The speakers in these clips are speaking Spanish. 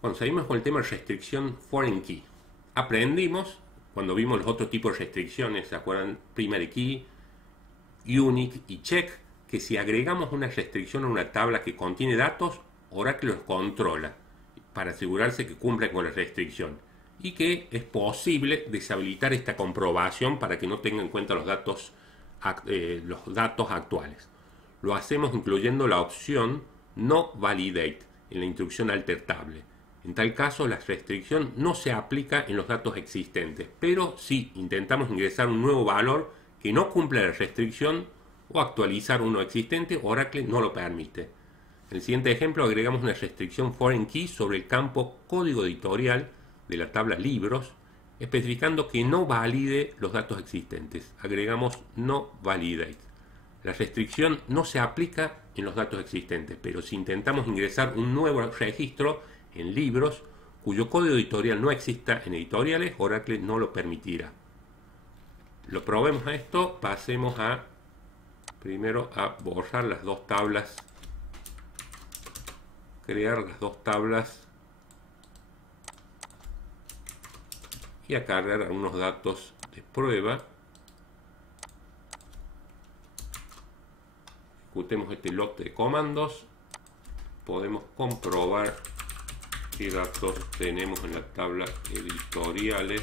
Bueno, seguimos con el tema de restricción foreign key. Aprendimos, cuando vimos los otros tipos de restricciones, ¿se acuerdan? Primary key, unique y check, que si agregamos una restricción a una tabla que contiene datos, Oracle los controla para asegurarse que cumpla con la restricción y que es posible deshabilitar esta comprobación para que no tenga en cuenta los datos actuales. Lo hacemos incluyendo la opción no validate en la instrucción alter table. En tal caso, la restricción no se aplica en los datos existentes, pero si intentamos ingresar un nuevo valor que no cumpla la restricción o actualizar uno existente, Oracle no lo permite. En el siguiente ejemplo agregamos una restricción foreign key sobre el campo código editorial de la tabla libros, especificando que no valide los datos existentes. Agregamos no validate. La restricción no se aplica en los datos existentes, pero si intentamos ingresar un nuevo registro en libros cuyo código editorial no exista en editoriales, Oracle no lo permitirá. Lo probemos a esto, pasemos primero a borrar las dos tablas, crear las dos tablas y a cargar algunos datos de prueba. Ejecutemos este lote de comandos. Podemos comprobar qué datos tenemos en la tabla editoriales.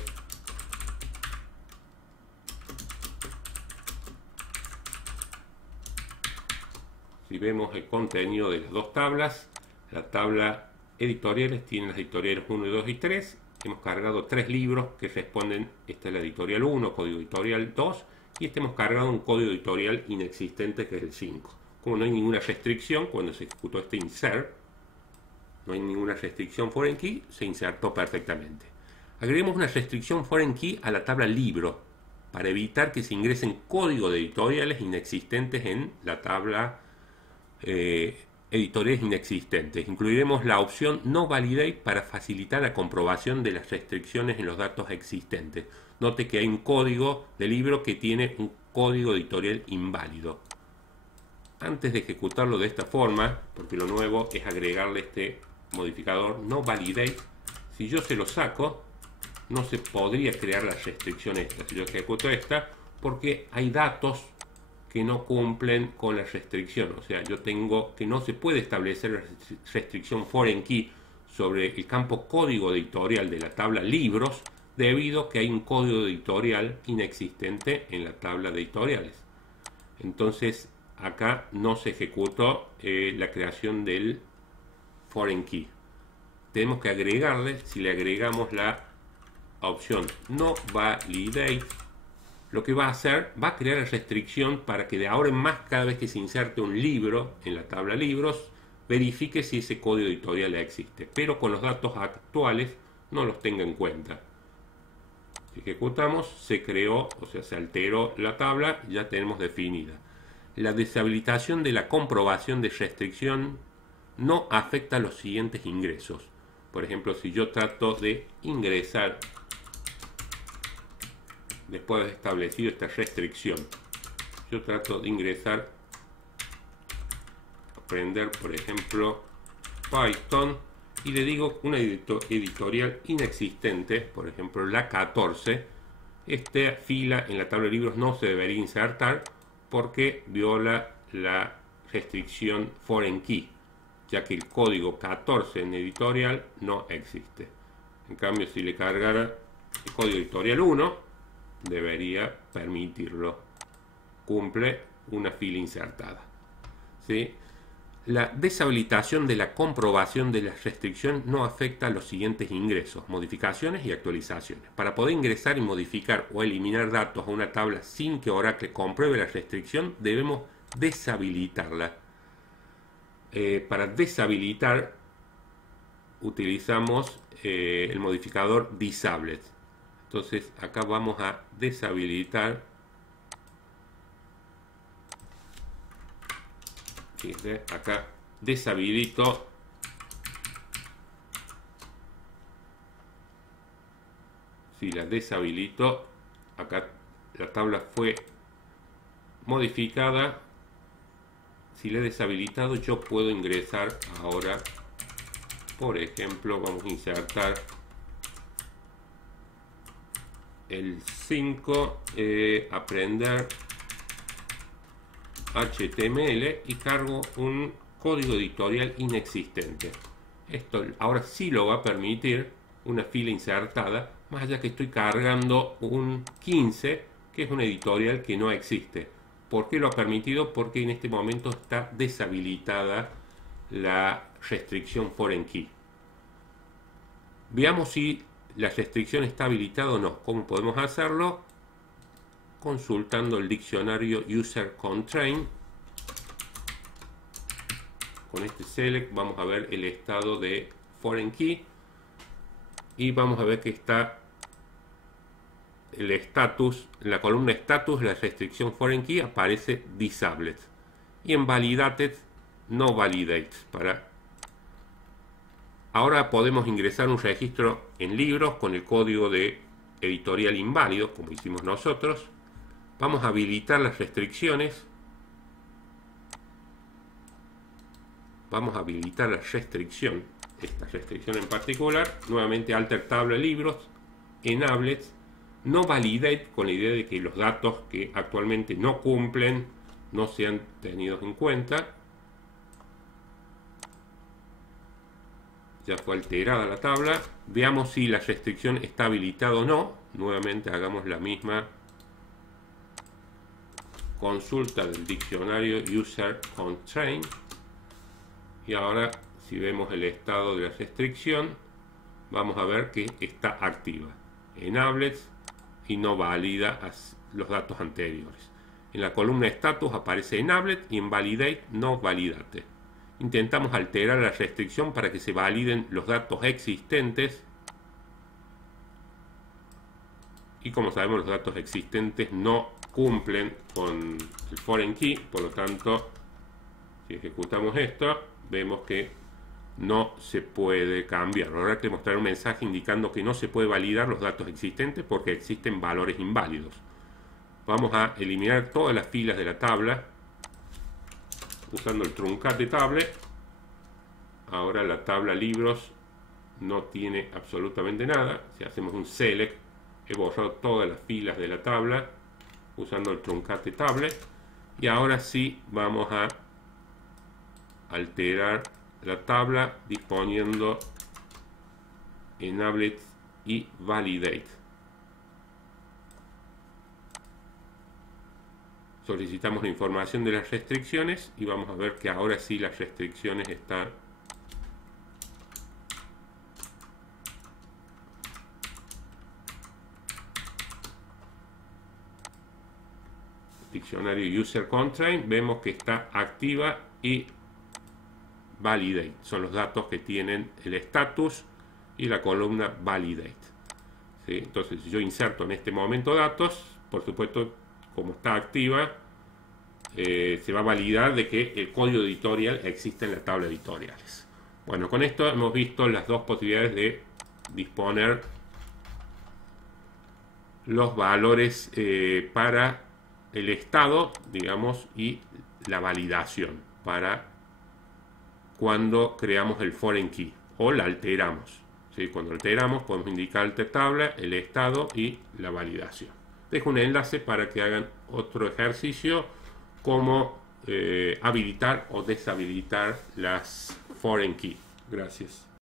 Si vemos el contenido de las dos tablas, la tabla editoriales tiene las editoriales 1, 2 y 3. Hemos cargado 3 libros que responden. Esta es la editorial 1, código editorial 2, y hemos cargado un código editorial inexistente que es el 5. Como no hay ninguna restricción, cuando se ejecutó este insert, no hay ninguna restricción foreign key, se insertó perfectamente. Agreguemos una restricción foreign key a la tabla libro para evitar que se ingresen códigos de editoriales inexistentes en la tabla editoriales inexistentes. Incluiremos la opción no validate para facilitar la comprobación de las restricciones en los datos existentes. Note que hay un código de libro que tiene un código editorial inválido. Antes de ejecutarlo de esta forma, porque lo nuevo es agregarle este modificador no validate, si yo se lo saco, no se podría crear la restricción esta. Si yo ejecuto esta, porque hay datos que no cumplen con la restricción. O sea, yo tengo que no se puede establecer restricción foreign key sobre el campo código editorial de la tabla libros, debido a que hay un código editorial inexistente en la tabla de editoriales. Entonces, acá no se ejecutó la creación del foreign key. Tenemos que agregarle, si le agregamos la opción no validate, lo que va a hacer, va a crear la restricción para que de ahora en más, cada vez que se inserte un libro en la tabla libros, verifique si ese código editorial existe, pero con los datos actuales no los tenga en cuenta. Si ejecutamos, se creó, o sea, se alteró la tabla, ya tenemos definida. La deshabilitación de la comprobación de restricción no afecta a los siguientes ingresos. Por ejemplo, si yo trato de ingresar después de haber establecido esta restricción, yo trato de ingresar, aprender por ejemplo Python, y le digo una editorial inexistente, por ejemplo la 14, esta fila en la tabla de libros no se debería insertar porque viola la restricción foreign key, ya que el código 14 en editorial no existe. En cambio, si le cargara el código editorial 1, debería permitirlo. Cumple una fila insertada. ¿Sí? La deshabilitación de la comprobación de la restricción no afecta a los siguientes ingresos, modificaciones y actualizaciones. Para poder ingresar y modificar o eliminar datos a una tabla sin que Oracle compruebe la restricción, debemos deshabilitarla. Para deshabilitar utilizamos el modificador disabled. Entonces acá vamos a deshabilitar. Fíjense, acá deshabilito si la deshabilito, acá la tabla fue modificada. Si la he deshabilitado, yo puedo ingresar ahora Por ejemplo, vamos a insertar el 5, aprender HTML, y cargo un código editorial inexistente. Esto ahora sí lo va a permitir una fila insertada, más allá que estoy cargando un 15, que es un editorial que no existe. ¿Por qué lo ha permitido? Porque en este momento está deshabilitada la restricción foreign key. Veamos si la restricción está habilitada o no. ¿Cómo podemos hacerlo? Consultando el diccionario user constraint. Con este select vamos a ver el estado de foreign key y vamos a ver que está el status, en la columna status, la restricción foreign key aparece disabled, y en validated no validate. Ahora podemos ingresar un registro en libros con el código de editorial inválido, como hicimos nosotros. Vamos a habilitar las restricciones. Vamos a habilitar la restricción, esta restricción en particular. Nuevamente alter tabla libros, enabled, no validate, con la idea de que los datos que actualmente no cumplen no sean tenidos en cuenta. Ya fue alterada la tabla. Veamos si la restricción está habilitada o no. Nuevamente hagamos la misma consulta del diccionario user constraint. Y ahora, si vemos el estado de la restricción, vamos a ver que está activa. Enabled y no valida los datos anteriores. En la columna status aparece enabled y en validate no validate. Intentamos alterar la restricción para que se validen los datos existentes. Y como sabemos, los datos existentes no cumplen con el foreign key. Por lo tanto, si ejecutamos esto, vemos que no se puede cambiar. Habrá que mostrar un mensaje indicando que no se puede validar los datos existentes porque existen valores inválidos. Vamos a eliminar todas las filas de la tabla usando el truncate table. Ahora la tabla libros no tiene absolutamente nada. Si hacemos un select, he borrado todas las filas de la tabla usando el truncate table. Y ahora sí vamos a alterar la tabla disponiendo enabled y validate. Solicitamos la información de las restricciones y vamos a ver que ahora sí las restricciones están diccionario user constraint, vemos que está activa y validate. Son los datos que tienen el status y la columna validate. ¿Sí? Entonces, si yo inserto en este momento datos, por supuesto, como está activa, se va a validar de que el código editorial existe en la tabla de editoriales. Bueno, con esto hemos visto las dos posibilidades de disponer los valores para el estado, digamos, y la validación para cuando creamos el foreign key o la alteramos. ¿Sí? Cuando alteramos podemos indicar alter tabla, el estado y la validación. Dejo un enlace para que hagan otro ejercicio como habilitar o deshabilitar las foreign key. Gracias.